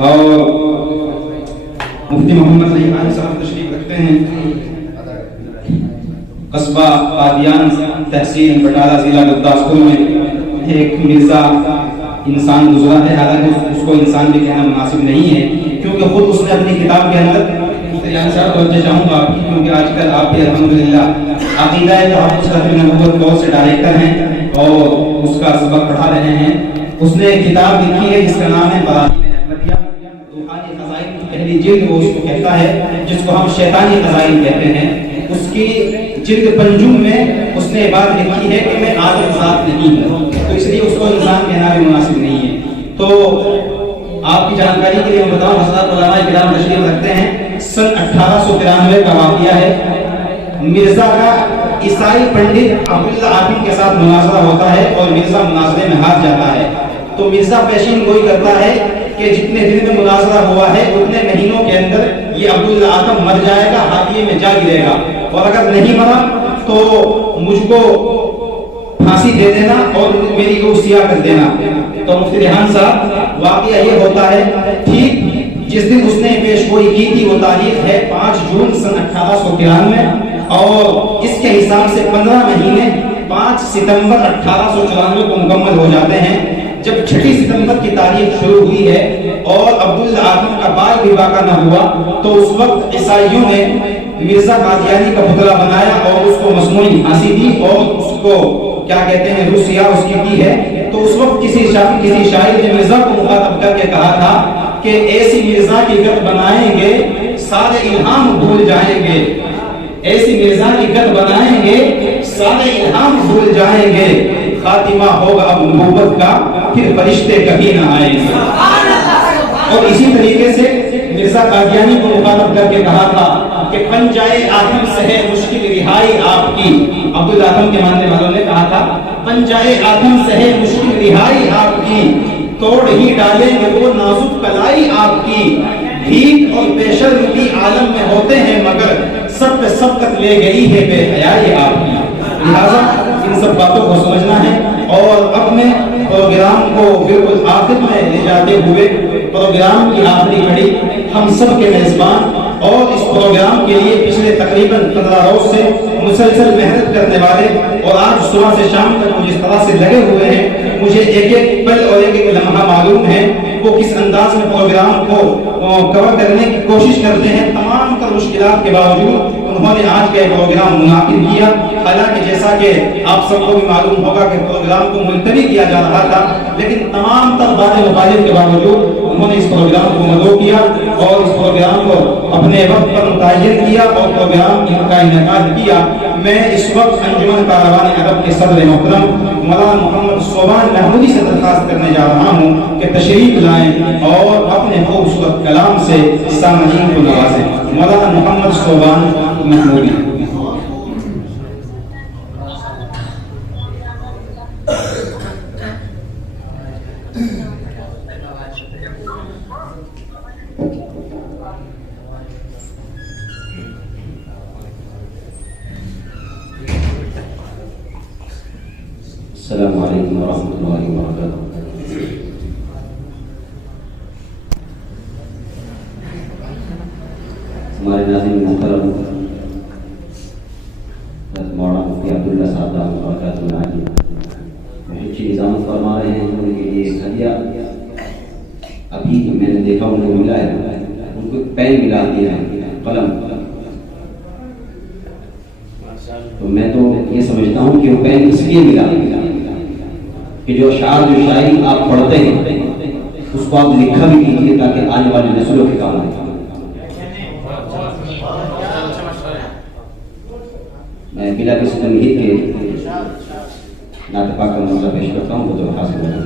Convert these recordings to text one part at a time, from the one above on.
और मुफ्ती मोहम्मद सईद खान साहब तशरीफ रखते हैं। कस्बा कादियान तहसील बटाला जिला गुरदासपुर में एक मिर्जा इंसान गुजरा है, हालांकि उसको इंसान भी कहना मुनासिब नहीं है, क्योंकि खुद उसने अपनी किताब के अंदर चाहूँगा आपकी, क्योंकि आजकल आप भी अल्हम्दुलिल्लाह अकीदा बहुत से डायरेक्टर हैं और उसका सबक पढ़ा रहे हैं। उसने एक किताब लिखी है जिसका नाम है पहली जिल्द, वो उसको कहता है जिसको हम शैतानी खज़ाइन कहते हैं। उसकी जिल्द पंजुम में उसने बात लिखी है कि मैं आदम ज़ात नहीं हूँ, तो इसलिए उसको इंसान कहना भी मुनासिब नहीं है। तो आपकी जानकारी के लिए मैं बताऊं, हज़रत उलमा किराम तशरीफ रखते हैं। सन 1893 का वाक़या है। मिर्जा का ईसाई पंडित अब्दुल्ला आकिम के साथ मुनाजरा होता है और मिर्जा मुनाजरे में हार जाता है। तो मिर्जा पेशीन गोई करता है कि जितने दिन में मुनाजरा हुआ है उतने महीनों के अंदर ये अब्दुल्ला आकिम मर जाएगा, हाथिये में जा गिरेगा, और अगर नहीं मरा तो मुझको फांसी दे देना और मेरी रूह सिया कर देना। तो मुफ्ती रिहान साहब, वाक़या ये होता है ठीक जिस दिन उसने पेशगोई की थी वो तारीख है 5 जून सन 1893 और इसके हिसाब से 15 महीने 5 सितंबर 1894 को मुकम्मल हो जाते हैं। जब 6 सितंबर की तारीख शुरू हुई है और अब्दुल्ला आकिम का बाल विवाह का न हुआ, तो उस वक्त ईसाइयों ने मिर्जा कादियानी का पुतला बनाया और उसको मसनूई फांसी दी और उसको क्या कहते हैं रूसिया उसकी दी है। तो उस वक्त किसी शायर ने मिर्जा को मुखातब करके कहा था कि ऐसी मिर्जा की गत बनाएंगे सारे इल्हाम भूल जाएंगे, ऐसी मिर्जा की गत बनाएंगे सारे इल्हाम भूल जाएंगे, खातिमा होगा अब नबूवत का फिर फरिश्ते कभी ना आएंगे। और इसी तरीके से मिर्जा कादियानी को मुखातब करके कहा था कि पंजाए आदम सहे मुश्किल रिहाई आपकी। अब्दुल आदम के मानने वालों ने कहा था पंजाए आदम सहे मुश्किल रिहाई आपकी, तोड़ ही डालेंगे वो नाजुक कलाई आपकी। भीख और बेशर्मी आलम में होते हैं मगर सब पे सब तक ले गई है बेहयाई आपकी। लिहाजा इन सब बातों को समझना है। और अपने प्रोग्राम को बिल्कुल आखिर में ले जाते हुए प्रोग्राम की आखिरी घड़ी हम सब के मेजबान और इस प्रोग्राम के लिए पिछले तकरीबन 15 रोज से मुसलसल मेहनत करने वाले और आज सुबह से शाम तक वो जिस तरह से लगे हुए हैं, मुझे एक एक पल और एक एक लम्हा मालूम है वो किस अंदाज में प्रोग्राम को कवर करने की कोशिश करते हैं। तमाम तर मुश्किलात के बावजूद उन्होंने आज का प्रोग्राम मुनाकिद किया। हालांकि जैसा कि आप सबको भी मालूम होगा कि प्रोग्राम को मुलतवी किया जा रहा था, लेकिन तमाम तर बातें मुखालिफ के बावजूद उन्होंने इस प्रोग्राम को मदो किया और इस प्रोग्राम को अपने वक्त पर मुतय्यन किया और प्रोग्राम का इनेकाद किया। मैं इस वक्त अंजुमन कारवानी अदब के सदर मोहतरम मौलाना मोहम्मद सोबान महमूदी से दरखास्त करने जा रहा हूँ कि तशरीफ लाएं और अपने खूबसूरत कलाम से सामईन को नवाजें। मौलाना मोहम्मद सोबान महमूदी। अस्सलामु अलैकुम वरहमतुल्लाहि वबरकातुहू। हमारे नाज़रीन मोहतरम मौलाना मुफ्ती अब्दुल्ला साहब अच्छी निज़ामत फरमा रहे हैं। उनके लिए हदिया अभी तो मैंने देखा उन्हें मिला है, उनको पेन मिला दिया है, कलम। तो मैं तो ये समझता हूँ कि वो पेन इसलिए मिला कि जो शायरी आप पढ़ते हैं उसको आप लिखा भी कीजिए ताकि आने वाली नस्लों के काम आए। मैं बिला किसी तमहीद के नात पाक का मसला पेश करता हूँ, वो तो हासिल हो जाए।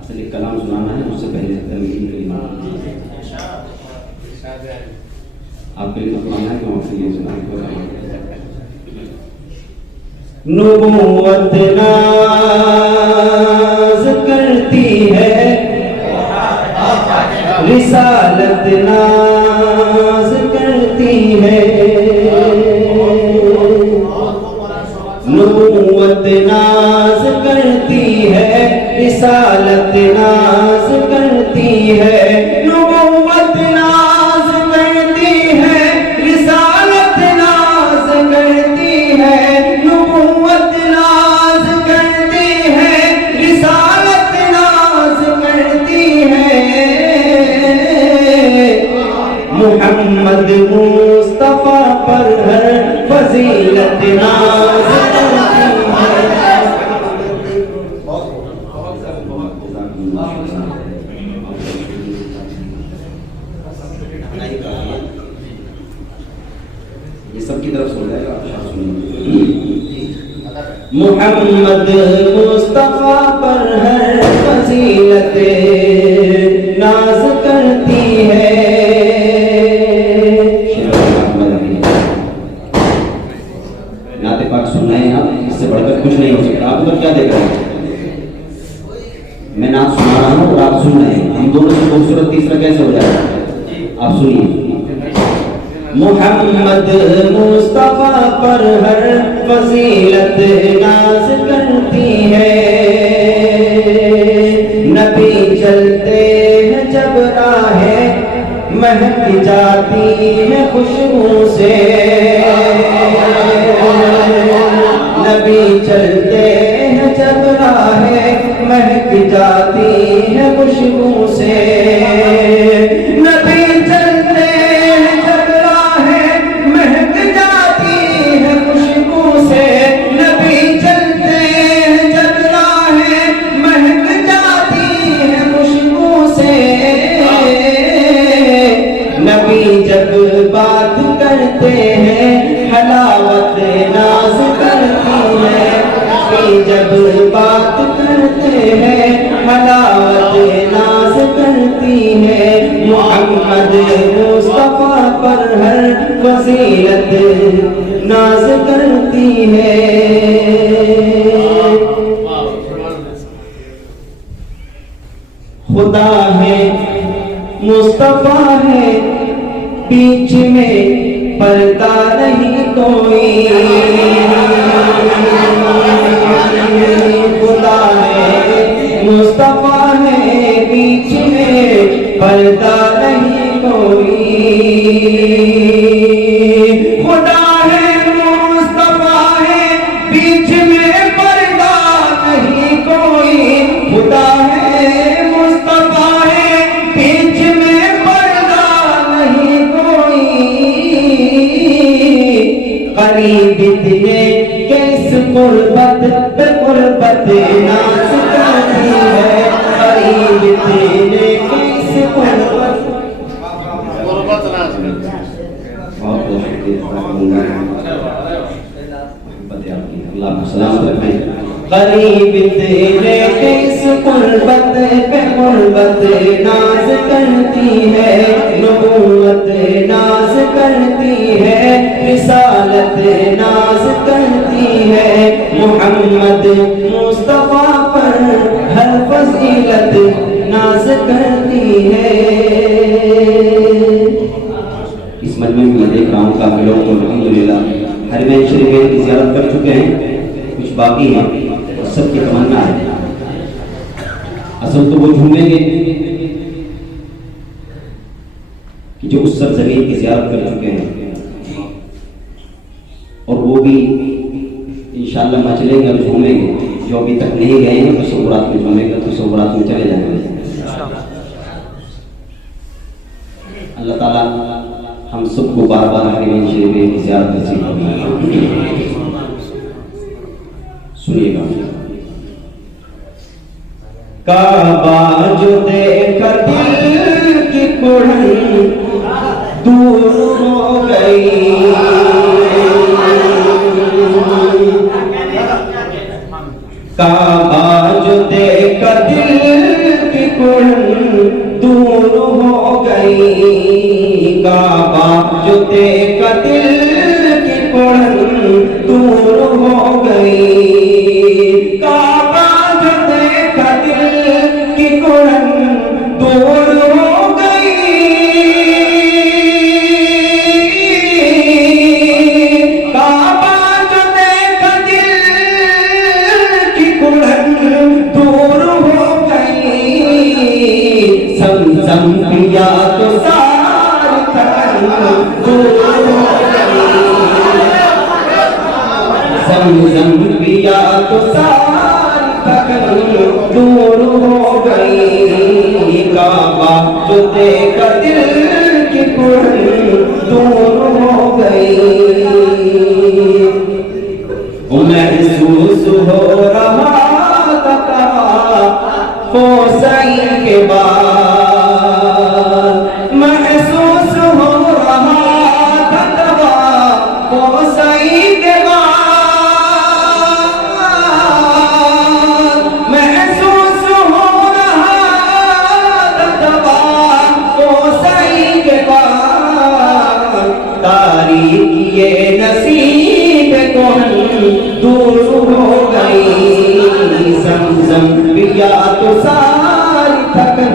असल एक कलाम सुनाना है, उससे पहले तमहीद के लिए आपके लिए सुनाना है कि आपके लिए सुनाना है। नबूवत नाज करती है, रिसालत नाज करती है, नबूवत नाज नाज करती है, रिसालत नाज करती है, नबूवत नाज करती है, रिसालत नाज करती है, नबूवत नाज करती है, रिसालत नाज करती है। मोहम्मद मुस्तफा पर हर फजीलत नाज करती है। ये सबकी तरफ सुन जाएगा, आप सुनिए। मोहम्मद मुस्तफा पर हर फजीलत नाज करती है। नाते पाक सुनना है आप, इससे बढ़कर कुछ नहीं हो सकता। आप लोग क्या देख रहे हैं? मैं नात सुना रहा हूँ और आप सुन रहे हैं, हम दोनों से खूबसूरत तीसरा कैसे हो जाएगा? आप सुनिए। मोहम्मद मुस्तफा पर हर फजीलत नाज करती है। नबी चलते हैं जब राहें महक जाती है खुशबू से। नबी चलते हैं जब राहें महक जाती है खुशबू से। नबी चलते हैं जब राहें महक जाती है खुशबू से। नबी चलते हैं जब राहें महक जाती है खुशबू से। नबी जब बात करते हैं हलावत नाज करती है। नबी जब बात करते हैं हलावत नाज करती है। मोहम्मद मुस्तफा पर हर फजीलत नाज करती है। खुदा है मुस्तफा है, बीच में पर्दा नहीं कोई। खुदा है मुस्तफा है, बीच में पर्दा नहीं कोई। खुदा है मुस्तफा है, बीच में पर्दा नहीं कोई। खुदा है मुस्तफा है, बीच में पर्दा नहीं कोई। करीब इतने किस कुर्बत पे कुर्बत नाज करती है। करीब इतने किस कुर्बत नाज करती है। बहुत बहुत शुक्रिया, अल्लाह को सलामत रखें। करीब तेरे किस कुर्बत पे कुर्बत नाज करती है। नबूवत नाज करती है, रिसालत नाज करती है। मोहम्मद मुस्तफा पर हर फजीलत नाज करती है। इस मजमे में देख रहा हूँ काफी लोग तो अल्हम्दुलिल्लाह हरमैन शरीफ की ज़ियारत कर चुके हैं, कुछ बाकी हैं और सबकी तमन्ना है। असल तो वो झूमेंगे कि जो उस सरजमीन की ज़ियारत कर चुके हैं, और वो भी इंशाअल्लाह मचलेंगे और झूमेंगे। जो अभी तक नहीं गए हैं तो तसव्वुरात में झूमेंगे, तसव्वुरात में चले जाएंगे। अल्लाह ताला हम सबको बार बार हरमैन शरीफ की ज़ियारत नसीब फरमाए। सुनिएगा। काबा जो देखकर दिल की कुड़न दूर हो गई। काबा जो देखकर दिल की कुड़न दूर हो गई। काबा जो देखकर दिल की कुड़न दूर हो गई। काबा जो देखकर दिल की कुड़न दूर हो गई। काबा जो देखकर दिल की ज़मज़म पिया तो सारी थकन दूर हो गई, काबा जो देखा दिल की कुरन दूर हो गई। महसूस हो रहा था हुसैन के बाद, महसूस हो रहा था हुसैन के बाद, महसूस हो रहा था हुसैन के बाद। तारीख ये नसीब कौन दूर हो गई, ज़मज़म पिया तो सारी थकन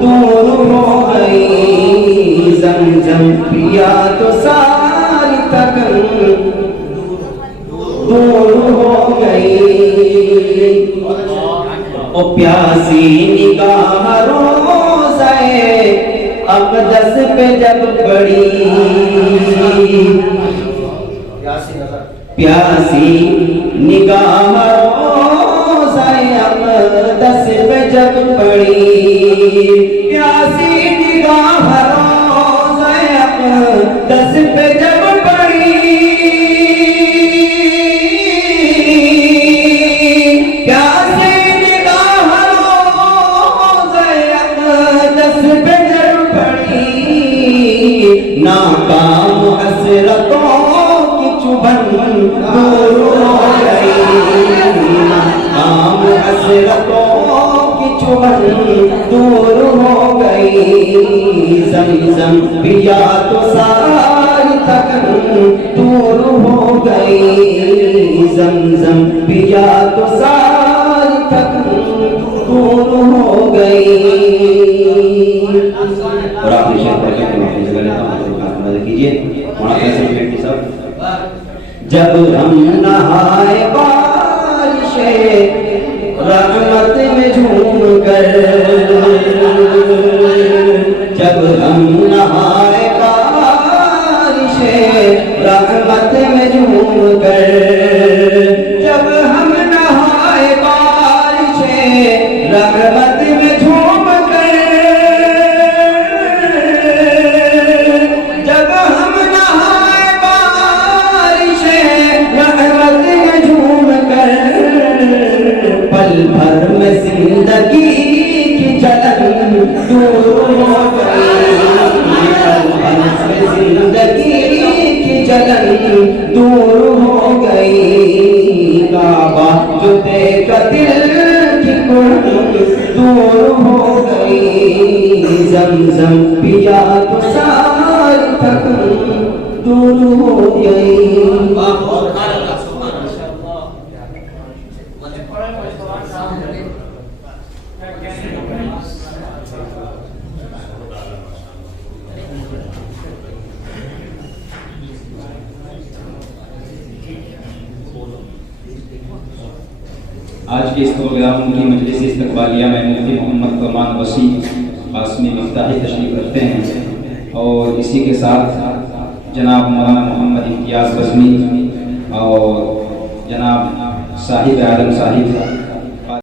दूर हो गई, ज़मज़म पिया तो सारी थकन दूर हो गई। ओ प्यासी निगाह रोज़े अक़दस पे जब पड़ी, प्यासी निगाह रोज़े अक़दस पे जब पड़ी, प्यासी निगाह रोज़े अक़दस पे जब पड़ी, प्यासी निगाह रोज़े अक़दस पे जब पड़ी, नाकाम हसरतों चुभन दूर हो गई, नाकाम हसरतों की चुभन दूर हो गई। ज़मज़म पिया तो सारी थकन दूर हो गई, ज़मज़म पिया तो सारी थकन दूर हो गई। और आपने शेर पढ़ के अपनी जगह लेता कीजिए सब। जब हम नहाए बारिशे रहमत में झूम कर, जब हम नहाए बारिशे रहमत में झूम कर, जब हम नहाए बारिशे रहमत में झूम कर, जब हम नहाए बारिशे रहमत में झूम कर, पल भर में जिंदगी की जलन दूर हो गई, पल भर में जिंदगी की जलन दूर हो गई, काबा जो देखा दिल की कुरन दूर हो गई, ज़मज़म पिया तो सारी थकन दूर हो गई। आज के इस प्रोग्राम की मजलिस इस्तकबालिया में मुफ्ती मोहम्मद फरमान वसी कासमी मिफ्ताही तशरीफ रखते हैं, और इसी के साथ जनाब मौलाना मोहम्मद इम्तियाज़ बज़मी और जनाब साहिब आलम साहिब